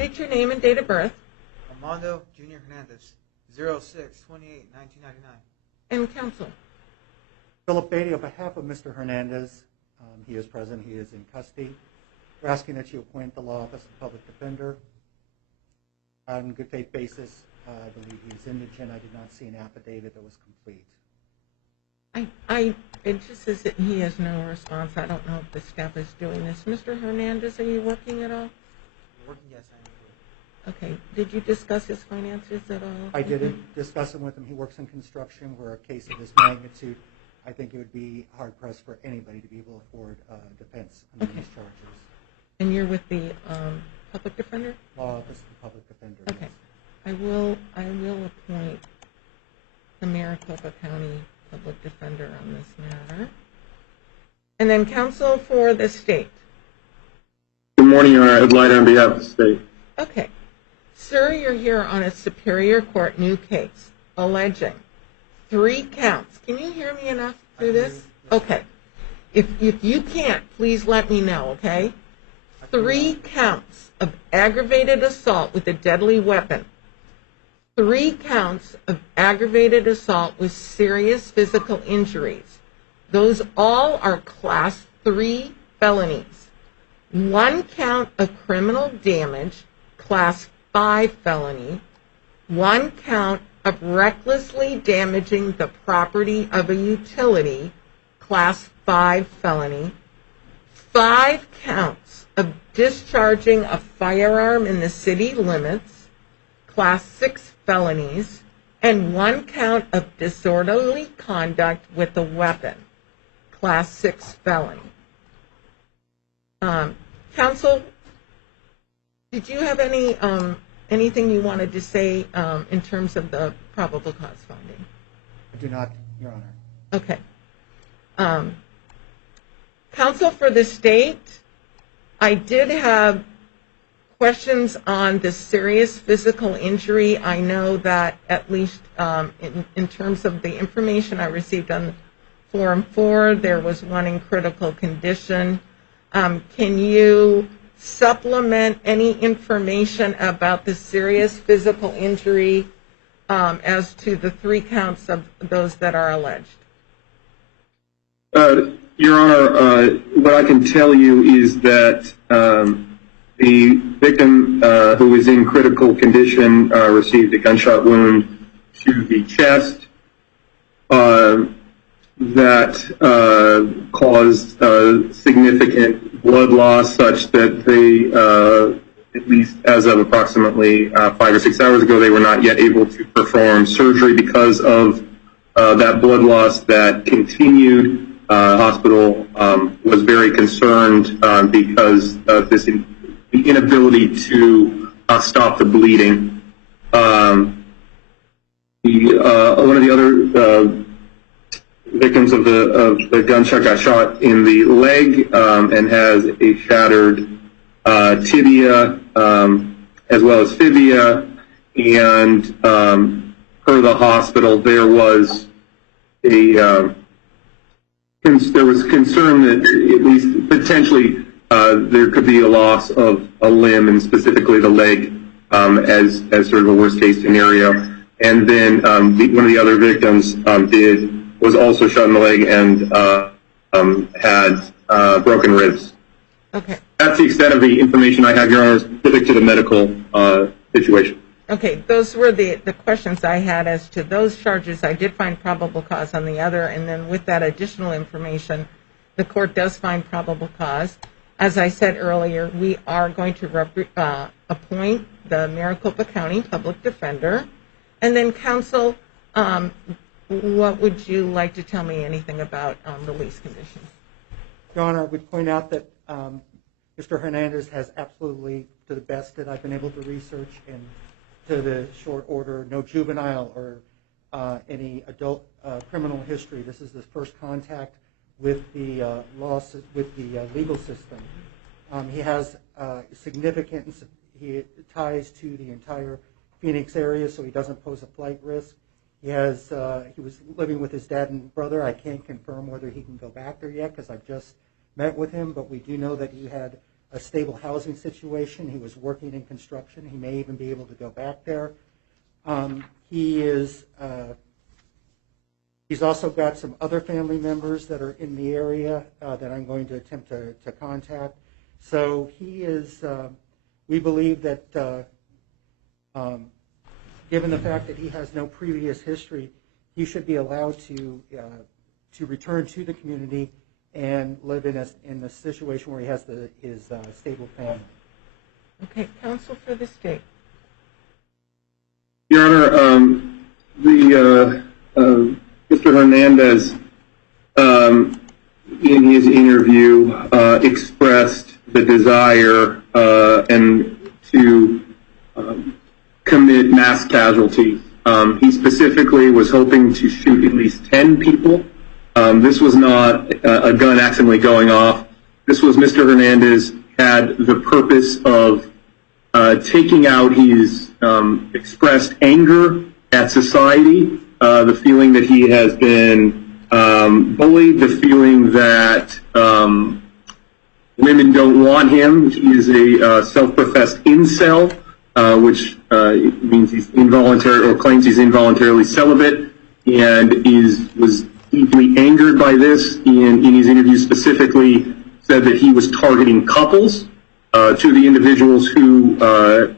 state your name and date of birth. Armando Jr. Hernandez, 06/28/1999. And counsel. Philip Beatty, on behalf of Mr. Hernandez, he is present, he is in custody. We're asking that you appoint the law office of public defender. On a good faith basis, I believe he is indigent. I did not see an affidavit that was complete. It just says that he has no response. I don't know if the staff is doing this. Mr. Hernandez, are you working at all? Working, yes, I am. Okay. Did you discuss his finances at all? I didn't discuss it with him. He works in construction. Where a case of this magnitude, I think it would be hard-pressed for anybody to be able to afford defense under these charges. And you're with the public defender? Law office of the public defender. Okay. Yes. I will appoint the Maricopa County public defender on this matter. And then counsel for the state. Good morning, Your Honor. Ed Leiter on behalf of the state. Okay. Sir, you're here on a Superior Court new case alleging 3 counts. Can you hear me enough through this? Okay. If you can't, please let me know, okay? 3 counts of aggravated assault with a deadly weapon. 3 counts of aggravated assault with serious physical injuries. Those all are class 3 felonies. 1 count of criminal damage, class 5 felony. 1 count of recklessly damaging the property of a utility, class 5 felony. 5 counts of discharging a firearm in the city limits, class 6 felonies, and 1 count of disorderly conduct with a weapon, class 6 felony. Counsel, did you have anything you wanted to say in terms of the probable cause finding? I do not, Your Honor. Okay. Counsel for the state, I did have questions on the serious physical injury. I know that at least in terms of the information I received on Form 4, there was 1 in critical condition. Can you supplement any information about the serious physical injury as to the 3 counts of those that are alleged? Your Honor, what I can tell you is that the victim who is in critical condition received a gunshot wound to the chest that caused significant blood loss, such that they, at least as of approximately 5 or 6 hours ago, they were not yet able to perform surgery because of that blood loss that continued. Hospital was very concerned because of this the inability to stop the bleeding. One of the other victims of the gunshot got shot in the leg and has a shattered tibia as well as fibia. And per the hospital, there was concern that at least potentially there could be a loss of a limb, and specifically the leg, as sort of a worst case scenario. And then one of the other victims was also shot in the leg and had broken ribs. Okay. That's the extent of the information I have, Your Honor, specific to the medical situation. Okay, those were the questions I had as to those charges. I did find probable cause on the other, and then with that additional information, the court does find probable cause. As I said earlier, we are going to appoint the Maricopa County Public Defender. And then, counsel, what would you like to tell me anything about release conditions? Your Honor, I would point out that Mr. Hernandez has absolutely, to the best that I've been able to research and to the short order, no juvenile or any adult criminal history. This is his first contact with the legal system. He has significant ties to the entire Phoenix area, so he doesn't pose a flight risk. He was living with his dad and brother. I can't confirm whether he can go back there yet because I've just met with him, but we do know that he had a stable housing situation. He was working in construction. He may even be able to go back there. He's also got some other family members that are in the area that I'm going to attempt to contact. So he is, we believe that given the fact that he has no previous history, he should be allowed to return to the community and live in a situation where he has his stable family. Okay, counsel for the state. Your Honor, Mr. Hernandez, in his interview, expressed the desire and to commit mass casualties. He specifically was hoping to shoot at least 10 people. This was not a gun accidentally going off. This was Mr. Hernandez had the purpose of taking out his expressed anger at society, the feeling that he has been bullied, the feeling that women don't want him. He is a self-professed incel, which means he's involuntary or claims he's involuntarily celibate, and was deeply angered by this. In his interview specifically said that he was targeting couples. To the individuals who are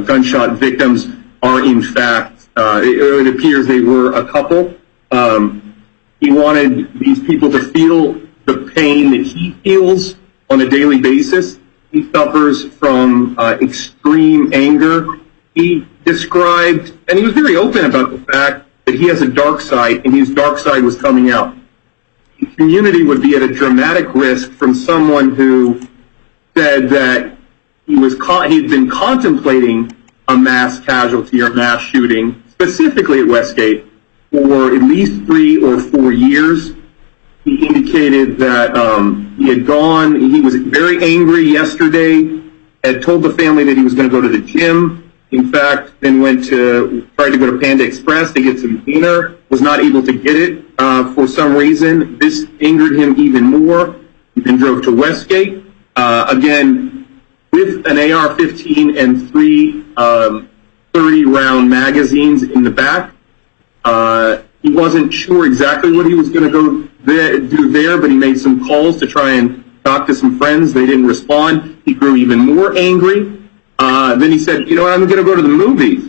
gunshot victims are in fact, it appears they were a couple. He wanted these people to feel the pain that he feels on a daily basis. He suffers from extreme anger. He described, and he was very open about the fact that he has a dark side, and his dark side was coming out. The community would be at a dramatic risk from someone who said that he had been contemplating a mass casualty or mass shooting, specifically at Westgate, for at least 3 or 4 years. He indicated that he was very angry yesterday, had told the family that he was going to go to the gym. In fact, then tried to go to Panda Express to get some dinner, was not able to get it for some reason. This angered him even more. He then drove to Westgate. Again, with an AR-15 and 3 30-round magazines in the back. He wasn't sure exactly what he was going to do there, but he made some calls to try and talk to some friends. They didn't respond. He grew even more angry. Then he said, I'm going to go to the movies.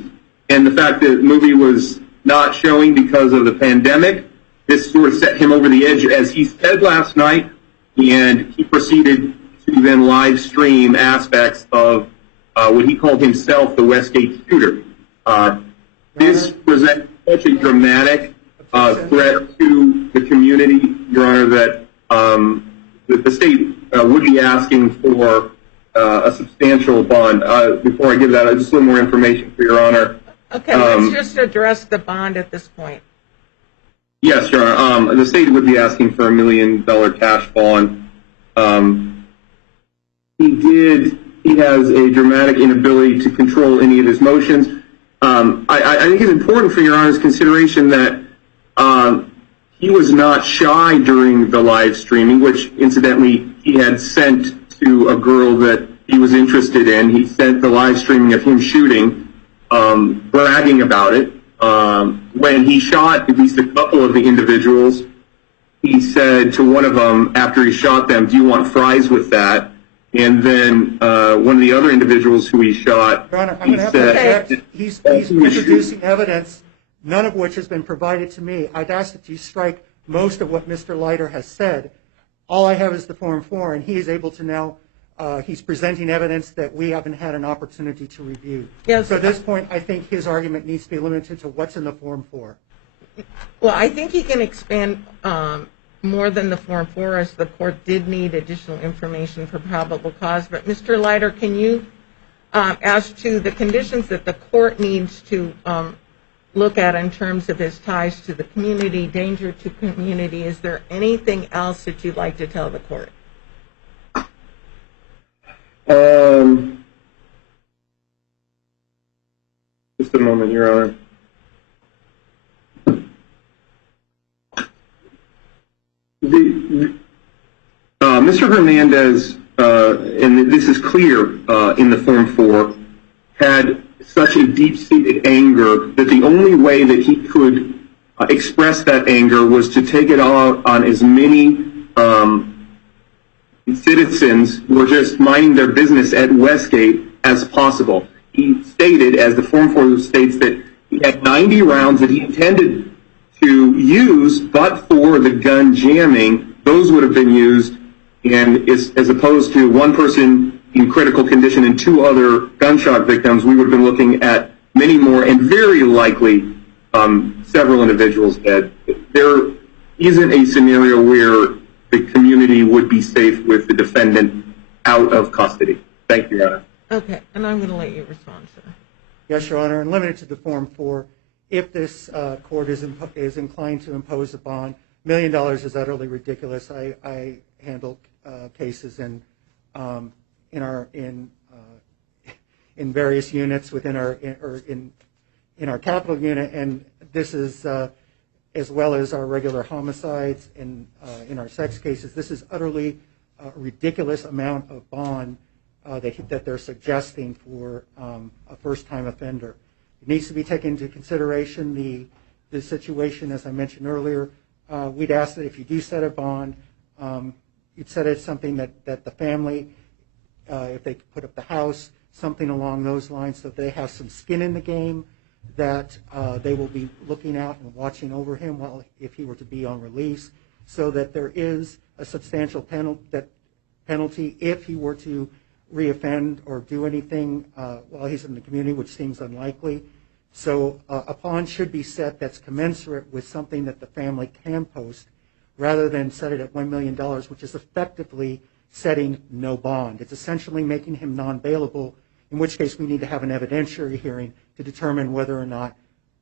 And the fact that the movie was not showing because of the pandemic, this sort of set him over the edge, as he said last night, and he proceeded to then live stream aspects of what he called himself the Westgate shooter. This presented such a dramatic threat to the community, Your Honor, that the state would be asking for a substantial bond. Before I give that, just a little more information for Your Honor. Okay, let's just address the bond at this point. Yes, Your Honor. The state would be asking for $1 million cash bond. He has a dramatic inability to control any of his motions. I think it's important for Your Honor's consideration that he was not shy during the live streaming, which incidentally he had sent to a girl that he was interested in. He sent the live streaming of him shooting, bragging about it. When he shot at least a couple of the individuals, he said to one of them after he shot them, "Do you want fries with that?" And then one of the other individuals who he shot, Your Honor, I'm going to have to object. He's introducing evidence, none of which has been provided to me. I'd ask that you strike most of what Mr. Leiter has said. All I have is the Form 4, and he is able to now, he's presenting evidence that we haven't had an opportunity to review. Yes. So at this point, I think his argument needs to be limited to what's in the Form 4. Well, I think he can expand more than the Form 4, as the court did need additional information for probable cause. But Mr. Leiter, can you, as to the conditions that the court needs to look at in terms of his ties to the community, danger to community, is there anything else that you'd like to tell the court? Just a moment, Your Honor. Mr. Hernandez and this is clear in the Form 4, had such a deep-seated anger that the only way that he could express that anger was to take it out on as many citizens who were just minding their business at Westgate as possible. He stated, as the Form 4 states, that he had 90 rounds that he intended to use, but for the gun jamming, those would have been used, and as opposed to one person in critical condition and 2 other gunshot victims, we would have been looking at many more and very likely several individuals dead. There isn't a scenario where the community would be safe with the defendant out of custody. Thank you, Your Honor. Okay, and I'm going to let you respond, sir. Yes, Your Honor, and limited to the Form 4, if this court is inclined to impose a bond, $1 million is utterly ridiculous. I handle cases in various units within in our capital unit, and this is as well as our regular homicides in our sex cases. This is utterly ridiculous amount of bond that they're suggesting for a first-time offender. It needs to be taken into consideration the situation, as I mentioned earlier. We'd ask that if you do set a bond, you'd set it something that the family, if they put up the house, something along those lines, so they have some skin in the game, that they will be looking out and watching over him if he were to be on release, so that there is a substantial penalty if he were to reoffend or do anything while he's in the community, which seems unlikely. So a bond should be set that's commensurate with something that the family can post, rather than set it at $1 million, which is effectively setting no bond. It's essentially making him non-bailable, in which case we need to have an evidentiary hearing to determine whether or not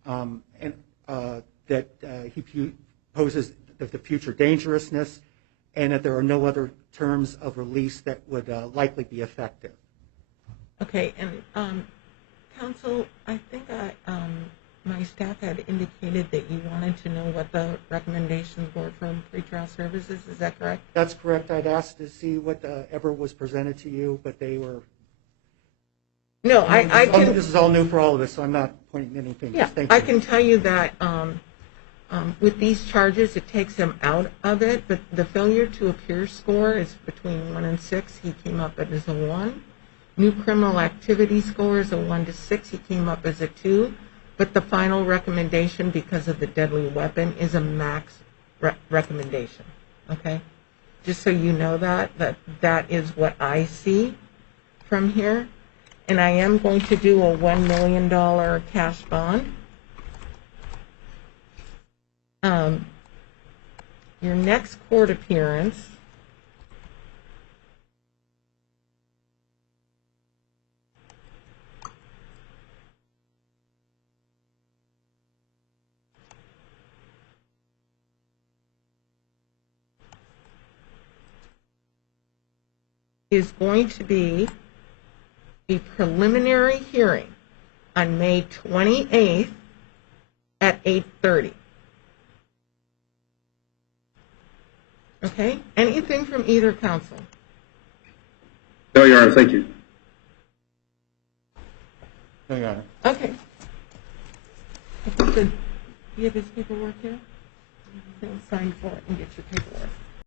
that he poses the future dangerousness, and that there are no other terms of release that would likely be effective. Okay, and counsel, I think my staff had indicated that you wanted to know what the recommendations were from pretrial services. Is that correct? That's correct. I'd asked to see what ever was presented to you, but they were... No, I can... This is all new for all of us, so I'm not pointing anything. Yeah, I can tell you that with these charges, it takes him out of it, but the failure to appear score is between 1 and 6. He came up as a 1. New criminal activity score is a 1 to 6. He came up as a 2. But the final recommendation, because of the deadly weapon, is a max recommendation. Okay? Just so you know that is what I see from here. And I am going to do a $1 million cash bond. Your next court appearance is going to be a preliminary hearing on May 28th at 8:30. Okay? Anything from either counsel? No, Your Honor, thank you. No, Your Honor. Okay. I think you have his paperwork here? Sign for it and get your paperwork.